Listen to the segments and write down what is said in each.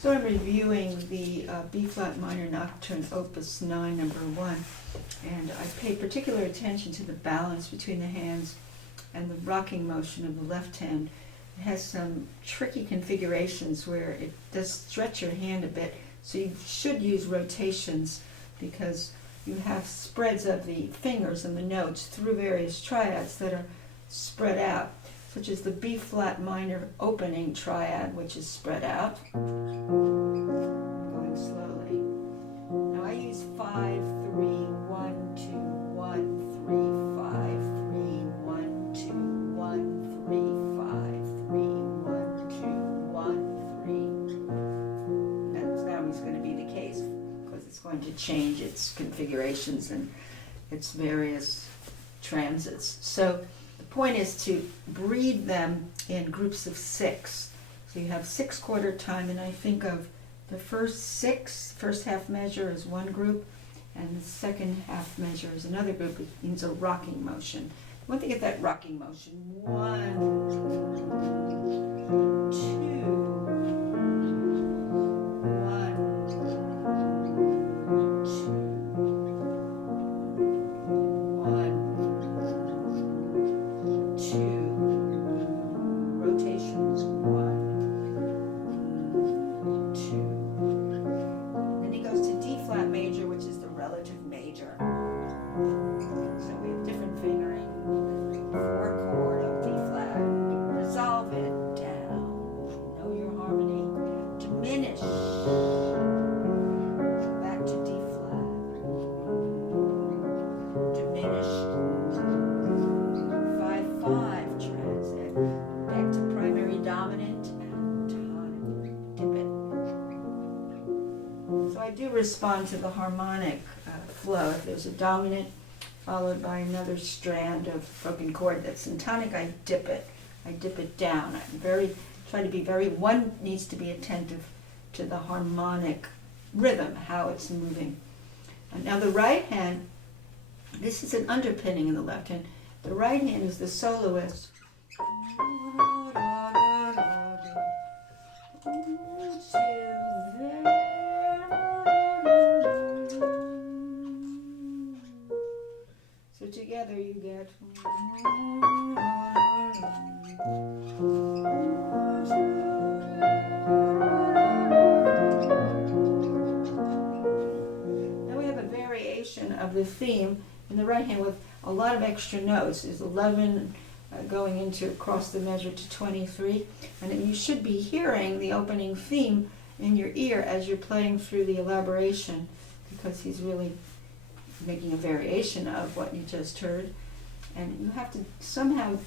So I'm reviewing the B-flat minor nocturne opus 9 number 1, and I paid particular attention to the balance between the hands and the rocking motion of the left hand. It has some tricky configurations where it does stretch your hand a bit, so you should use rotations because you have spreads of the fingers and the notes through various triads that are spread out, such as the B-flat minor opening triad, which is spread out, going slowly. Now I use 5, 3, 1, 2, 1, 3, 5, 3, 1, 2, 1, 3, 5, 3, 1, 2, 1, 3. That's always going to be the case because it's going to change its configurations and its various transits. So the point is to breed them in groups of 6. So you have 6/4 time, and I think of the first half measure as one group, and the second half measure as another group. It means a rocking motion. You want to get that rocking motion. 1, 2, 1, 2, 1, 2. Rotations. 1, 2. Then he goes to D-flat major, which is the relative major. So we have different fingering. 4 chord of D-flat. Resolve it down. Know your harmony. Diminish. Back to D-flat. Diminish. 5/5 transit. Back to primary dominant and tonic. Dip it. So I do respond to the harmonic flow. If there's a dominant followed by another strand of broken chord that's in tonic, I dip it. I dip it down. One needs to be attentive to the harmonic rhythm, how it's moving. And now the right hand, this is an underpinning in the left hand. The right hand is the soloist. So together you get. Now we have a variation of the theme in the right hand with a lot of extra notes. There's 11 going into across the measure to 23, and you should be hearing the opening theme in your ear as you're playing through the elaboration, because he's really making a variation of what you just heard, and you have to somehow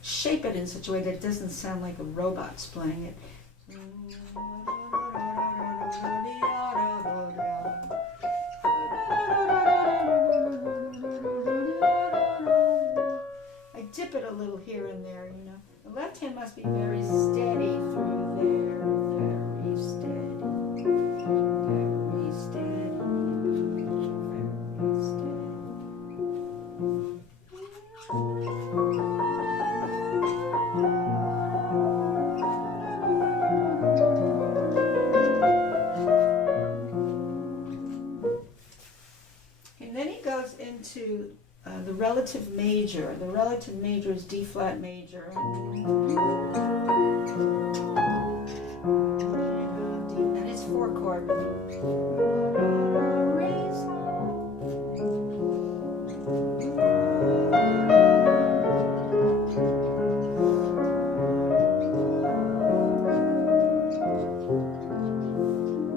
shape it in such a way that it doesn't sound like a robot's playing it. I dip it a little here and there, you know. The left hand must be very steady through there, very steady, very steady, very steady. And then he goes into the relative major. The relative major is D-flat major. And it's 4 chord.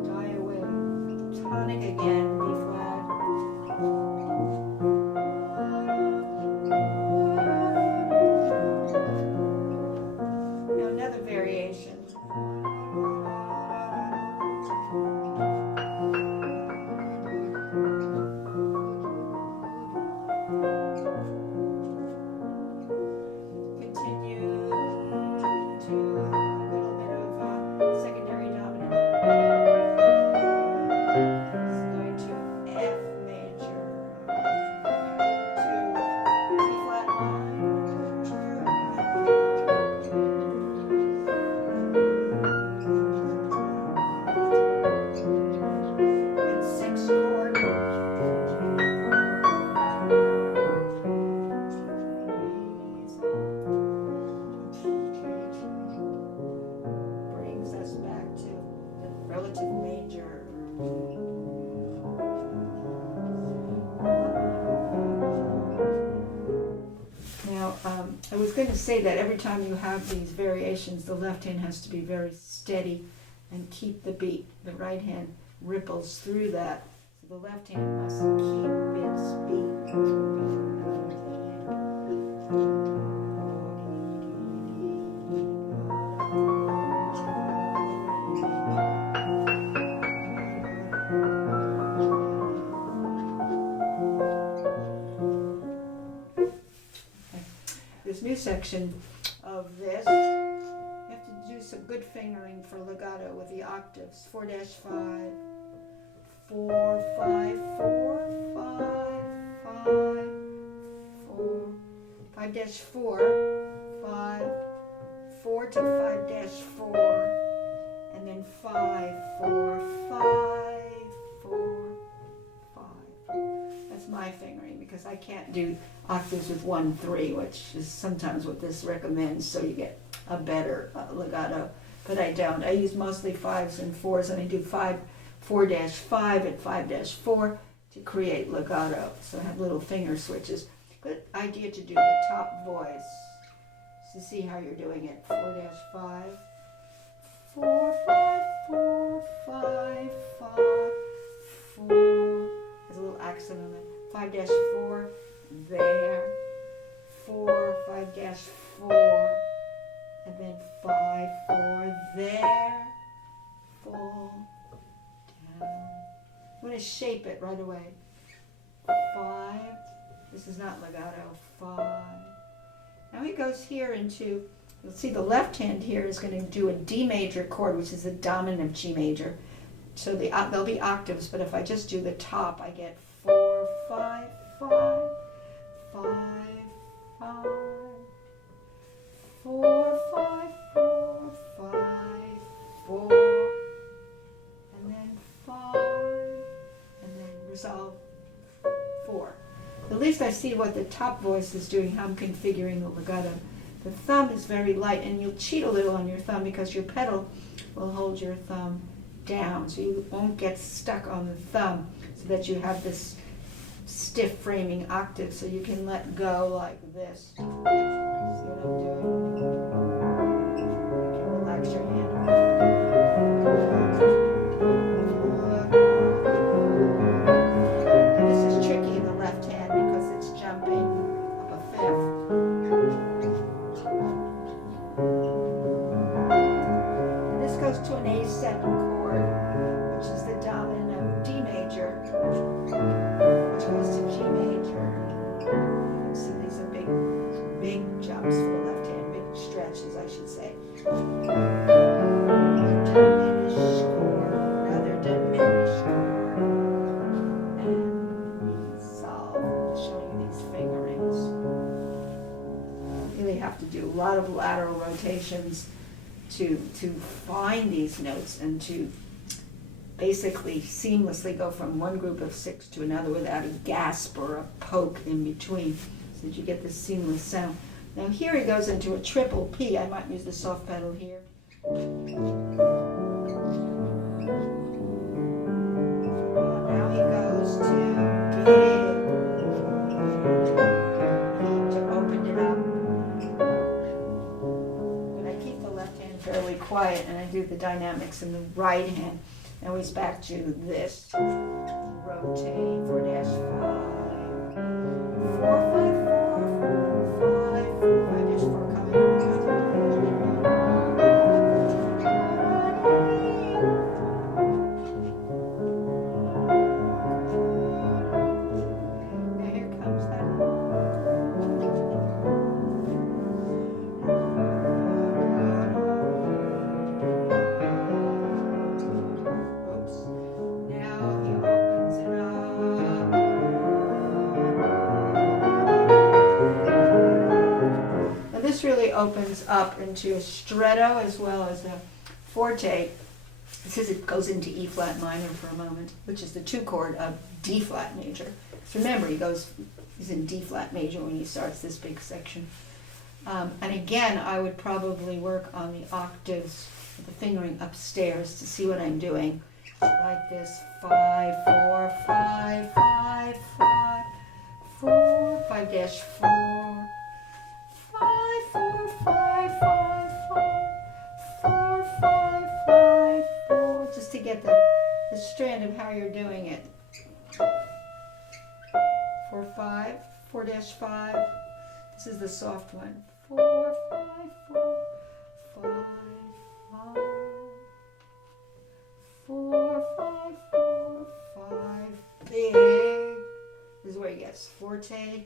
Die away. Tonic again, B-flat. relative major. Now, I was going to say that every time you have these variations, the left hand has to be very steady and keep the beat. The right hand ripples through that. So the left hand must keep its beat. This new section of this, you have to do some good fingering for legato with the octaves. 4-5, 4, 5, 4, 5, 5, 4, 5-4, 5, 4 to 5-4, and then 5, 4, 5, 4, 5. That's my fingering because I can't do octaves with 1-3, which is sometimes what this recommends, so you get a better legato. But I don't. I use mostly 5s and 4s, and I do 4-5 and 5-4 to create legato. So I have little finger switches. Good idea to do the top voice to see how you're doing it. 4-5, 4, 5, 4, 5, 5, 4. There's a little accent on it. 5-4. There, 4, 5-4, and then 5, 4, there, 4, down. I'm going to shape it right away. 5, this is not legato, 5. Now he goes here into, you'll see the left hand here is going to do a D major chord, which is the dominant of G major. So there'll be octaves, but if I just do the top, I get 4, 5, 5. 5, 5, 4, 5, 4, 5, 4, and then 5, and then resolve 4. At least I see what the top voice is doing, how I'm configuring the legato. The thumb is very light, and you'll cheat a little on your thumb because your pedal will hold your thumb down, so you won't get stuck on the thumb, so that you have this stiff framing octave, so you can let go like this. See what I'm doing? You can relax your hand. And this is tricky in the left hand because it's jumping up a fifth. And this goes to an A7 chord, which is the dominant of D major. Goes to G major. You can see these are big jumps for the left hand, big stretches, I should say. Diminished chord, another diminished chord, and solve, showing these fingerings. You really have to do a lot of lateral rotations to find these notes and to basically seamlessly go from one group of 6 to another without a gasp or a poke in between, so that you get this seamless sound. Now here he goes into a triple P. I might use the soft pedal here. Now he goes to big E to open it up. But I keep the left hand fairly quiet, and I do the dynamics in the right hand. Now he's back to this. Rotate 4-5. 4, 5, 4, 5, 5-4 coming around. Now here comes that. This really opens up into a stretto as well as a forte. It says it goes into E flat minor for a moment, which is the 2 chord of D flat major. So remember, he's in D flat major when he starts this big section. And again, I would probably work on the octaves with the fingering upstairs to see what I'm doing. Like this, 5, 4, 5, 5, 5, 4, 5 dash 4, 5, 4, 5, 5, 5, 4, 5, 5, 4, just to get the strand of how you're doing it. 4, 5, 4 dash 5, this is the soft one. 4, 5, 4, 5, 5, 4, 5, 4, 5, big. This is where he gets forte.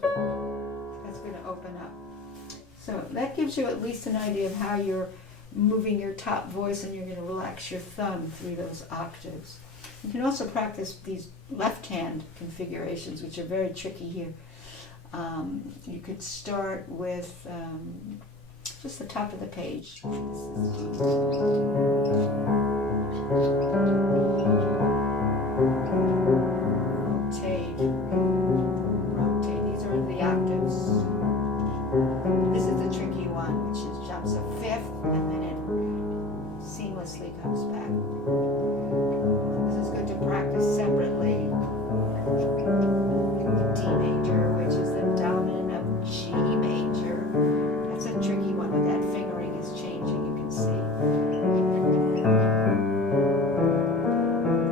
That's going to open up. So that gives you at least an idea of how you're moving your top voice, and you're going to relax your thumb through those octaves. You can also practice these left hand configurations, which are very tricky here. You could start with just the top of the page. Rotate, rotate. These are the octaves. This is the tricky one, which is jumps a fifth and then it seamlessly comes back. This is good to practice separately. D major, which is the dominant of G major. That's a tricky one, but that fingering is changing, you can see.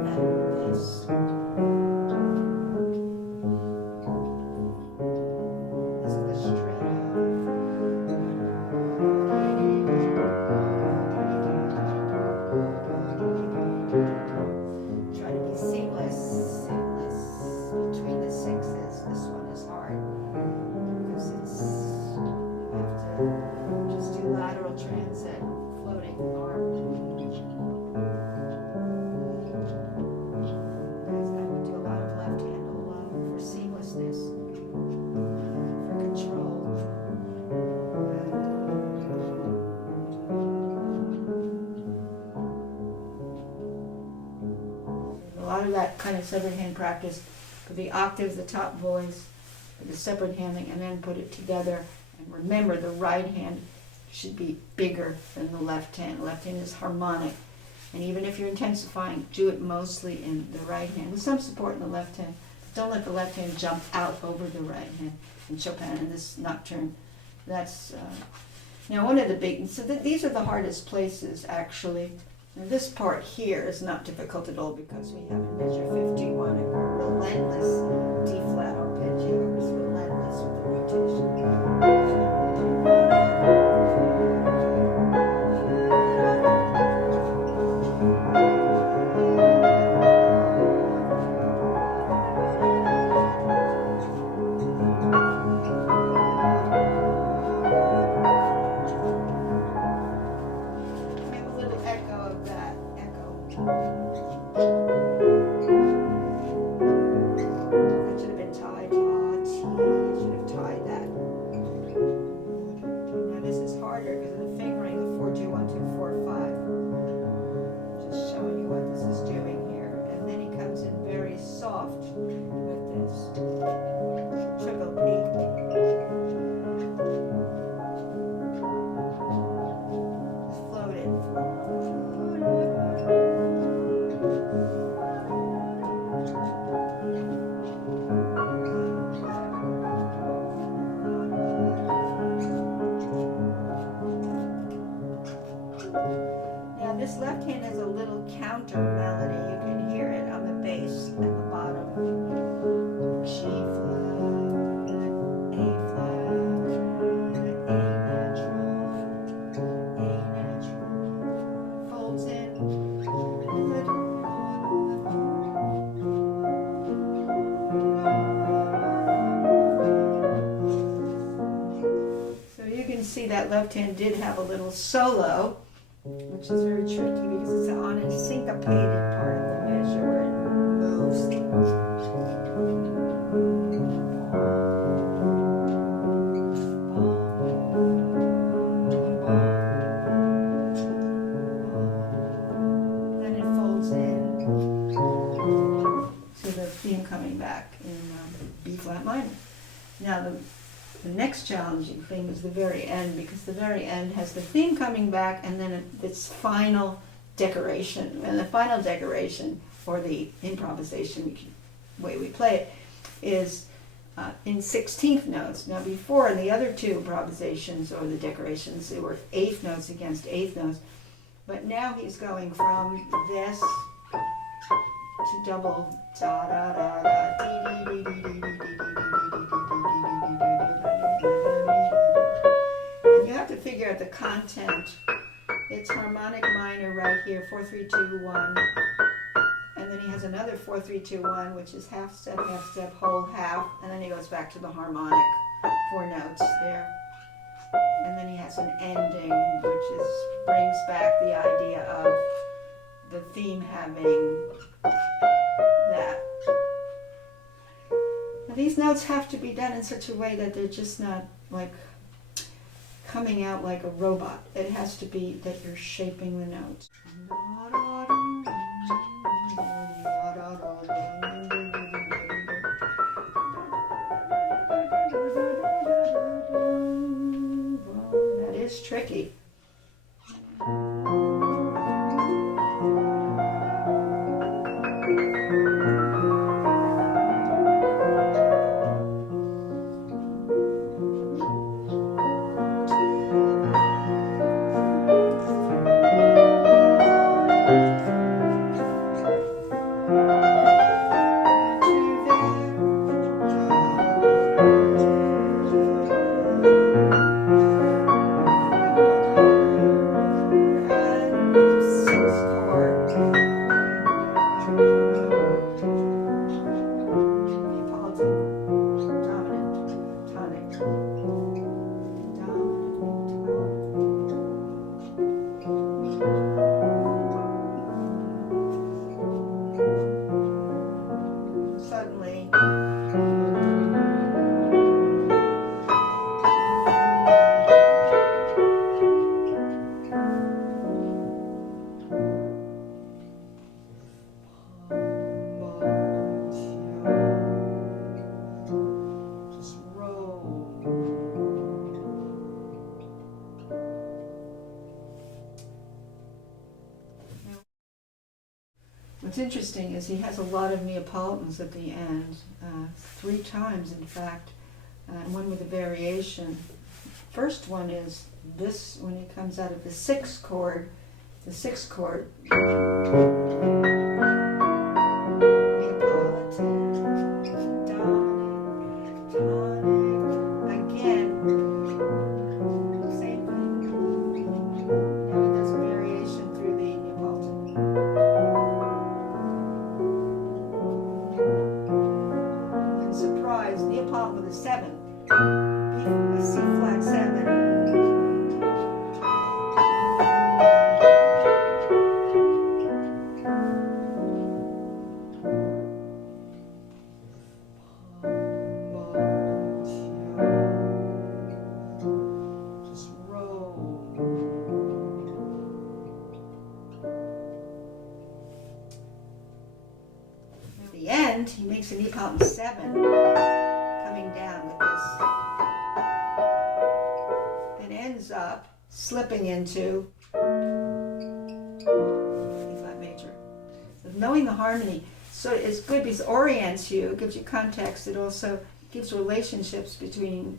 And this. This is the stretto. Try to be seamless between the sixes. This one is hard because you have to just do lateral transit, floating arm. Guys, I would do a lot of left hand alone for seamlessness, for control. A lot of that kind of separate hand practice for the octaves, the top voice, for the separate handing, and then put it together. And remember, the right hand should be bigger than the left hand. The left hand is harmonic. And even if you're intensifying, do it mostly in the right hand, with some support in the left hand. Don't let the left hand jump out over the right hand. In Chopin, in this nocturne, that's now one of the big. So these are the hardest places, actually. Now this part here is not difficult at all because we have in measure 51 a relentless D flat arpeggio. It's relentless with the rotation. This left hand has a little counter melody. You can hear it on the bass at the bottom. G flat, A flat, A natural, folds in. So you can see that left hand did have a little solo, which is very tricky because it's on a syncopated part of the measure where it moves. Then it folds in to the theme coming back in B flat minor. Now the next challenging thing is the very end, because the very end has the theme coming back and then its final decoration. And the final decoration, or the improvisation way we play it, is in 16th notes. Now before, in the other two improvisations or the decorations, they were 8th notes against 8th notes. But now he's going from this to double da da da da dee dee dee dee dee dee dee dee. And you have to figure out the content. It's harmonic minor right here, 4 3 2 1. And then he has another 4 3 2 1, which is half step, whole half, and then he goes back to the harmonic 4 notes there. And then he has an ending, which brings back the idea of the theme having that. Now, these notes have to be done in such a way that they're just not like coming out like a robot. It has to be that you're shaping the notes. That is tricky. What's interesting is he has a lot of Neapolitans at the end, 3 times in fact, and one with a variation. First one is this, when he comes out of the 6th chord, Neapolitan, dominant, tonic, again, same thing. Now he does a variation through the Neapolitan. Surprise, Neapolitan with a 7, a C flat 7. Just roll. At the end, he makes a Neapolitan 7. Coming down with this, and ends up slipping into E flat major. So knowing the harmony, so it's good because it orients you, it gives you context. It also gives relationships between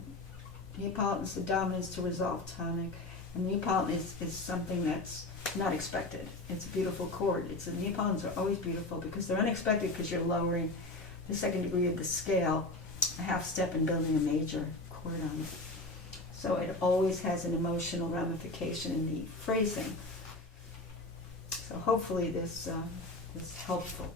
Neapolitans, the dominants to resolve tonic, and Neapolitan is something that's not expected. It's a beautiful chord. The Neapolitans are always beautiful because they're unexpected, because you're lowering the 2nd degree of the scale, a half step, and building a major chord on it. So it always has an emotional ramification in the phrasing. So hopefully this is helpful.